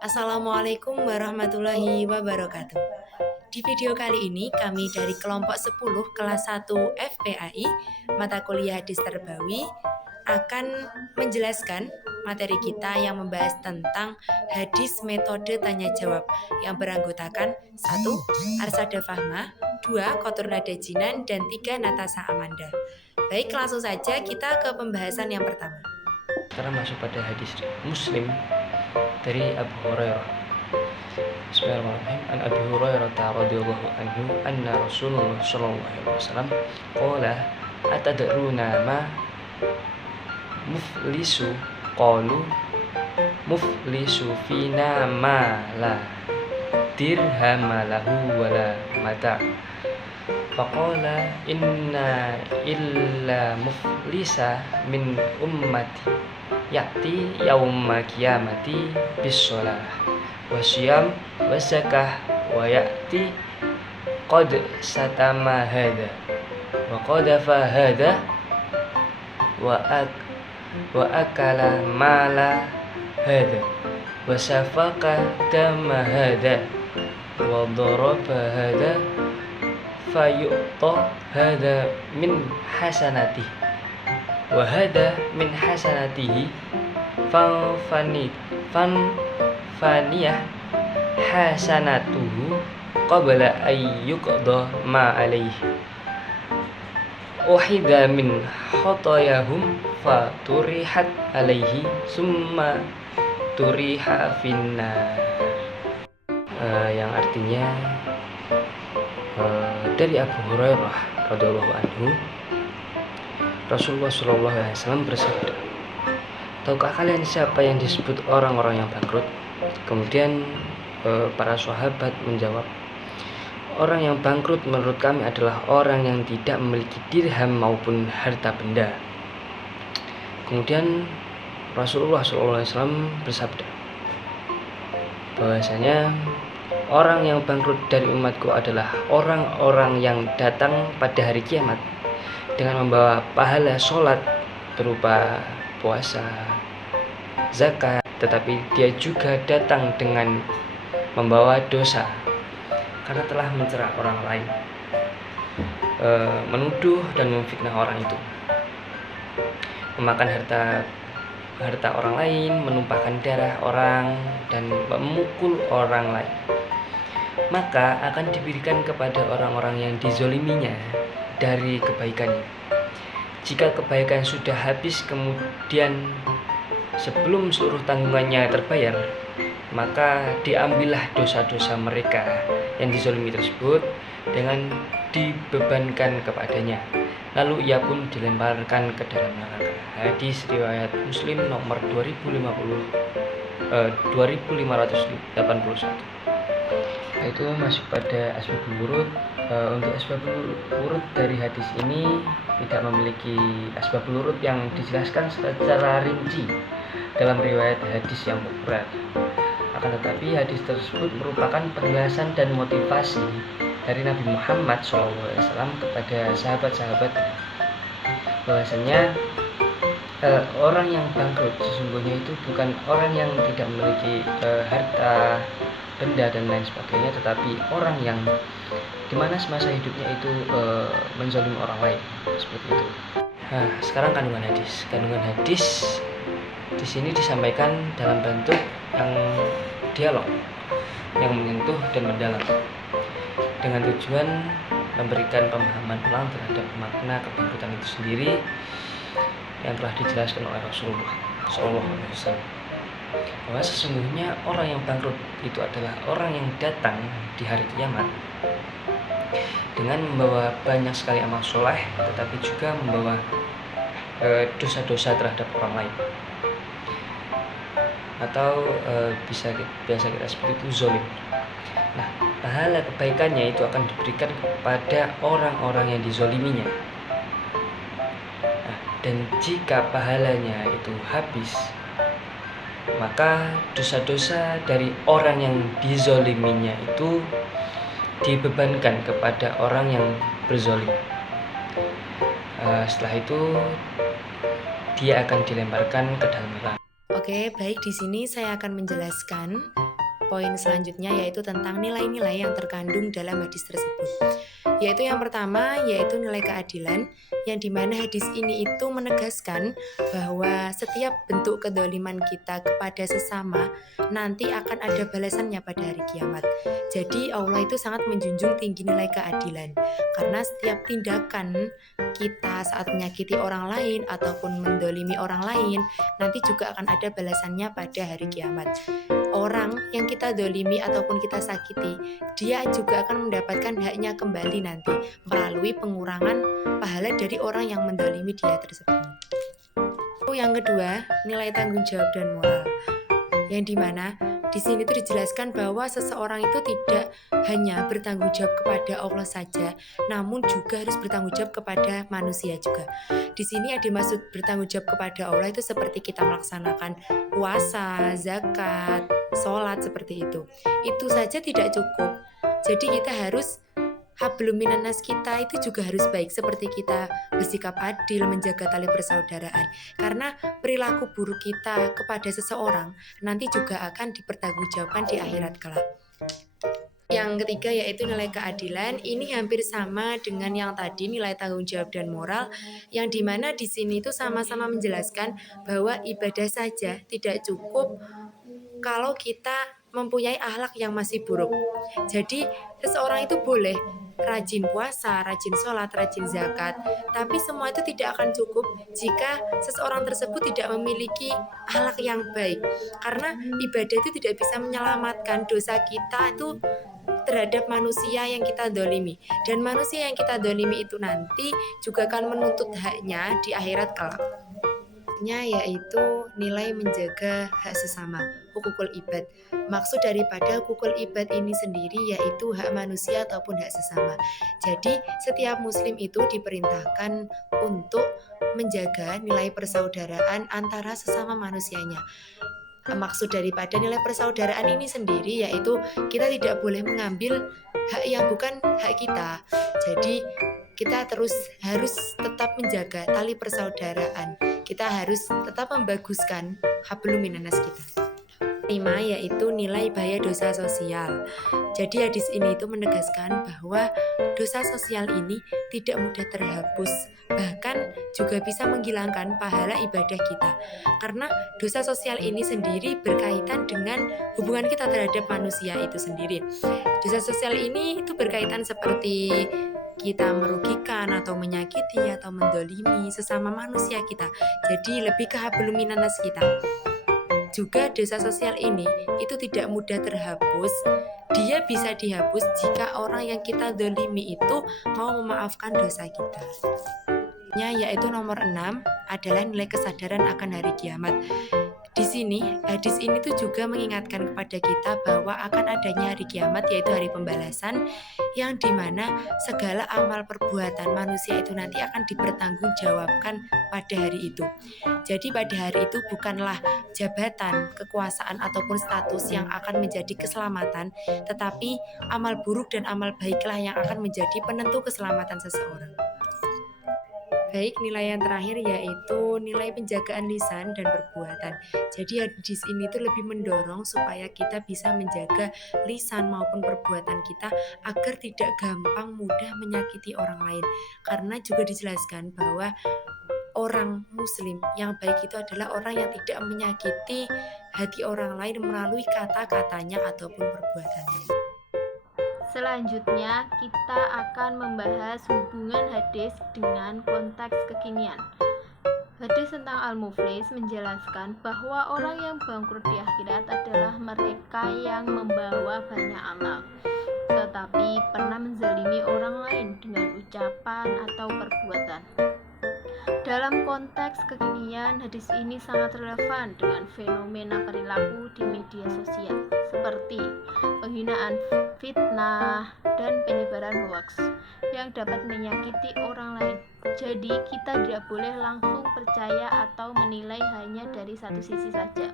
Assalamualaikum warahmatullahi wabarakatuh. Di video kali ini kami dari kelompok 10 kelas 1 FPAI mata kuliah Hadis Terbawi akan menjelaskan materi kita yang membahas tentang hadis metode tanya jawab yang beranggotakan 1. Arsada Fahma, 2. Kotur Nada Jinan, dan 3. Natasha Amanda. Baik, langsung saja kita ke pembahasan yang pertama. Sekarang masuk pada hadis Muslim dari Abu Hurairah. Bismillahirrahmanirrahim. An Abi Hurairah radhiyallahu anhu anna Rasulullah sallallahu alaihi wasallam qala atadruna ma muflisu qalu muflisu fina ma la dirham lahu wala mata faqala inna illa muflisa min ummati ya'ti yaumma qiyamati bis-shalah wa syiyam wa zakah wa ya'ti qad satama hadha wa qadafa hadha wa akala mala hadha wa safaka dama hadha wa daraba hadha fayu'ta hadha min hasanatihi wa hadha min hasanatihi fanfaniyah hasanatuhu qabla ayyuqda ma alaihi uhida min khotoyahum faturihat alaihi summa turiha finnar. Yang artinya dari Abu Hurairah radhiyallahu anhu, Rasulullah SAW bersabda, tahukah kalian siapa yang disebut orang-orang yang bangkrut? Kemudian para sahabat menjawab, orang yang bangkrut menurut kami adalah orang yang tidak memiliki dirham maupun harta benda. Kemudian Rasulullah SAW bersabda bahwasanya orang yang bangkrut dari umatku adalah orang-orang yang datang pada hari kiamat dengan membawa pahala sholat berupa puasa, zakat, tetapi dia juga datang dengan membawa dosa karena telah mencela orang lain, menuduh dan memfitnah orang itu, memakan harta orang lain, menumpahkan darah orang, dan memukul orang lain. Maka akan diberikan kepada orang-orang yang dizoliminya dari kebaikannya. Jika kebaikan sudah habis kemudian sebelum seluruh tanggungannya terbayar, maka diambillah dosa-dosa mereka yang dizolimi tersebut dengan dibebankan kepadanya, lalu ia pun dilemparkan ke dalam neraka. Hadis riwayat Muslim nomor 2581. Itu masuk pada asbabul wurud. Untuk asbabul wurud dari hadis ini tidak memiliki asbabul wurud yang dijelaskan secara rinci dalam riwayat hadis yang populer. Akan tetapi hadis tersebut merupakan penjelasan dan motivasi dari Nabi Muhammad SAW kepada sahabat-sahabatnya bahwasanya orang yang bangkrut sesungguhnya itu bukan orang yang tidak memiliki harta benda dan lain sebagainya, tetapi orang yang dimana semasa hidupnya itu menzalimi orang lain seperti itu. Nah, sekarang kandungan hadis. Kandungan hadis di sini disampaikan dalam bentuk yang dialog, yang menyentuh dan mendalam, dengan tujuan memberikan pemahaman ulang terhadap makna kebangkrutan itu sendiri yang telah dijelaskan oleh Rasulullah SAW, bahwa sesungguhnya orang yang bangkrut itu adalah orang yang datang di hari kiamat dengan membawa banyak sekali amal soleh, tetapi juga membawa dosa-dosa terhadap orang lain, atau biasa kita sebut itu zolim. Nah, pahala kebaikannya itu akan diberikan kepada orang-orang yang dizoliminya. Nah, dan jika pahalanya itu habis, maka dosa-dosa dari orang yang dizoliminya itu dibebankan kepada orang yang berzolim. Setelah itu dia akan dilemparkan ke dalam neraka. Oke, baik, di sini saya akan menjelaskan poin selanjutnya yaitu tentang nilai-nilai yang terkandung dalam hadis tersebut. Yaitu yang pertama yaitu nilai keadilan, yang dimana hadis ini itu menegaskan bahwa setiap bentuk kedoliman kita kepada sesama nanti akan ada balasannya pada hari kiamat. Jadi Allah itu sangat menjunjung tinggi nilai keadilan, karena setiap tindakan kita saat menyakiti orang lain ataupun mendolimi orang lain nanti juga akan ada balasannya pada hari kiamat. Orang yang kita dolimi ataupun kita sakiti, dia juga akan mendapatkan haknya kembali nanti melalui pengurangan pahala dari orang yang mendolimi dia tersebut. Yang kedua, nilai tanggung jawab dan moral, yang dimana di sini tuh dijelaskan bahwa seseorang itu tidak hanya bertanggung jawab kepada Allah saja, namun juga harus bertanggung jawab kepada manusia juga. Di sini ada maksud bertanggung jawab kepada Allah itu seperti kita melaksanakan puasa, zakat, sholat seperti itu. Itu saja tidak cukup. Jadi kita harus hablum minanas kita itu juga harus baik, seperti kita bersikap adil, menjaga tali persaudaraan. Karena perilaku buruk kita kepada seseorang nanti juga akan dipertanggungjawabkan di akhirat kelak. Yang ketiga yaitu nilai keadilan. Ini hampir sama dengan yang tadi, nilai tanggung jawab dan moral, yang dimana di sini itu sama-sama menjelaskan bahwa ibadah saja tidak cukup kalau kita mempunyai akhlak yang masih buruk. Jadi seseorang itu boleh rajin puasa, rajin sholat, rajin zakat, tapi semua itu tidak akan cukup jika seseorang tersebut tidak memiliki akhlak yang baik. Karena ibadah itu tidak bisa menyelamatkan dosa kita itu terhadap manusia yang kita dolimi, dan manusia yang kita dolimi itu nanti juga akan menuntut haknya di akhirat kelak, yaitu nilai menjaga hak sesama, hukukul ibad. Maksud daripada hukukul ibad ini sendiri yaitu hak manusia ataupun hak sesama. Jadi setiap muslim itu diperintahkan untuk menjaga nilai persaudaraan antara sesama manusianya. Maksud daripada nilai persaudaraan ini sendiri yaitu kita tidak boleh mengambil hak yang bukan hak kita. Jadi kita harus tetap menjaga tali persaudaraan. Kita harus tetap membaguskan hablum minanas kita. 5 yaitu nilai bahaya dosa sosial. Jadi hadis ini itu menegaskan bahwa dosa sosial ini tidak mudah terhapus, bahkan juga bisa menghilangkan pahala ibadah kita. Karena dosa sosial ini sendiri berkaitan dengan hubungan kita terhadap manusia itu sendiri. Dosa sosial ini itu berkaitan seperti kita merugikan atau menyakiti atau mendolimi sesama manusia kita. Jadi lebih ke hablum minanas kita. Juga dosa sosial ini itu tidak mudah terhapus. Dia bisa dihapus jika orang yang kita dolimi itu mau memaafkan dosa kita. Yaitu nomor 6 adalah nilai kesadaran akan hari kiamat. Di sini hadis ini tuh juga mengingatkan kepada kita bahwa akan adanya hari kiamat, yaitu hari pembalasan, yang dimana segala amal perbuatan manusia itu nanti akan dipertanggungjawabkan pada hari itu. Jadi pada hari itu bukanlah jabatan, kekuasaan ataupun status yang akan menjadi keselamatan, tetapi amal buruk dan amal baiklah yang akan menjadi penentu keselamatan seseorang. Baik, nilai yang terakhir yaitu nilai penjagaan lisan dan perbuatan. Jadi hadis ini tuh lebih mendorong supaya kita bisa menjaga lisan maupun perbuatan kita agar tidak gampang mudah menyakiti orang lain. Karena juga dijelaskan bahwa orang muslim yang baik itu adalah orang yang tidak menyakiti hati orang lain melalui kata-katanya ataupun perbuatannya. Selanjutnya, kita akan membahas hubungan hadis dengan konteks kekinian. Hadis tentang Al-Muflis menjelaskan bahwa orang yang bangkrut di akhirat adalah mereka yang membawa banyak amal, tetapi pernah menzalimi orang lain dengan ucapan atau perbuatan. Dalam konteks kekinian, hadis ini sangat relevan dengan fenomena perilaku di media sosial, seperti penghinaan, fitnah, dan penyebaran hoaks yang dapat menyakiti orang lain. Jadi, kita tidak boleh langsung percaya atau menilai hanya dari satu sisi saja.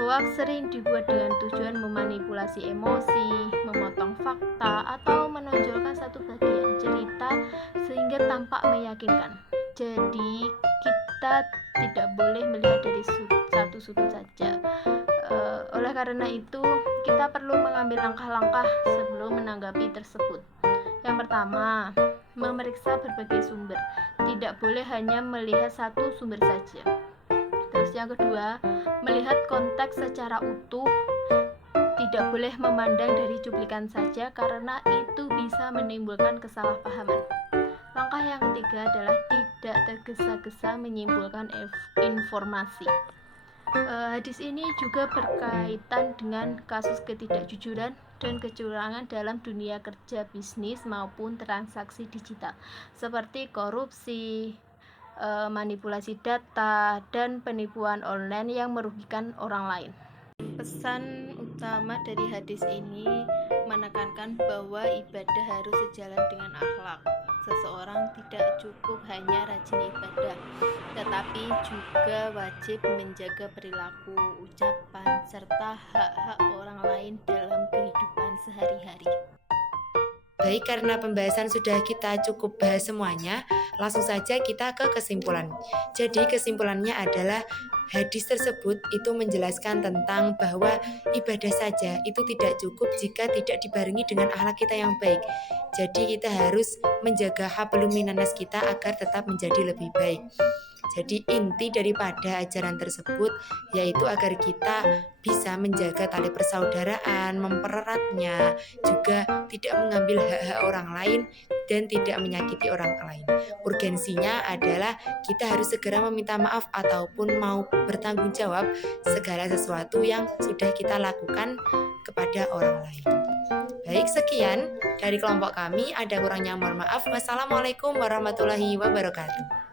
Hoaks sering dibuat dengan tujuan memanipulasi emosi, memotong fakta, atau menonjolkan satu bagian cerita sehingga tampak meyakinkan. Jadi kita tidak boleh melihat dari satu sudut saja. Oleh karena itu kita perlu mengambil langkah-langkah sebelum menanggapi tersebut. Yang pertama, memeriksa berbagai sumber. Tidak boleh hanya melihat satu sumber saja. Terus yang kedua, melihat konteks secara utuh. Tidak boleh memandang dari cuplikan saja karena itu bisa menimbulkan kesalahpahaman. Langkah yang ketiga adalah tidak tergesa-gesa menyimpulkan informasi. Hadis ini juga berkaitan dengan kasus ketidakjujuran dan kecurangan dalam dunia kerja, bisnis maupun transaksi digital, seperti korupsi, manipulasi data, dan penipuan online yang merugikan orang lain. Pesan utama dari hadis ini menekankan bahwa ibadah harus sejalan dengan akhlak. Seseorang tidak cukup hanya rajin ibadah, tetapi juga wajib menjaga perilaku, ucapan, serta hak-hak orang lain dalam kehidupan sehari-hari. Baik, karena pembahasan sudah kita cukup bahas semuanya, langsung saja kita ke kesimpulan. Jadi kesimpulannya adalah hadis tersebut itu menjelaskan tentang bahwa ibadah saja itu tidak cukup jika tidak dibarengi dengan akhlak kita yang baik. Jadi kita harus menjaga hablum minanas kita agar tetap menjadi lebih baik. Jadi inti daripada ajaran tersebut yaitu agar kita bisa menjaga tali persaudaraan, mempereratnya, juga tidak mengambil hak-hak orang lain dan tidak menyakiti orang lain. Urgensinya adalah kita harus segera meminta maaf ataupun mau bertanggung jawab segala sesuatu yang sudah kita lakukan kepada orang lain. Baik, sekian dari kelompok kami. Ada kurangnya mohon maaf. Wassalamualaikum warahmatullahi wabarakatuh.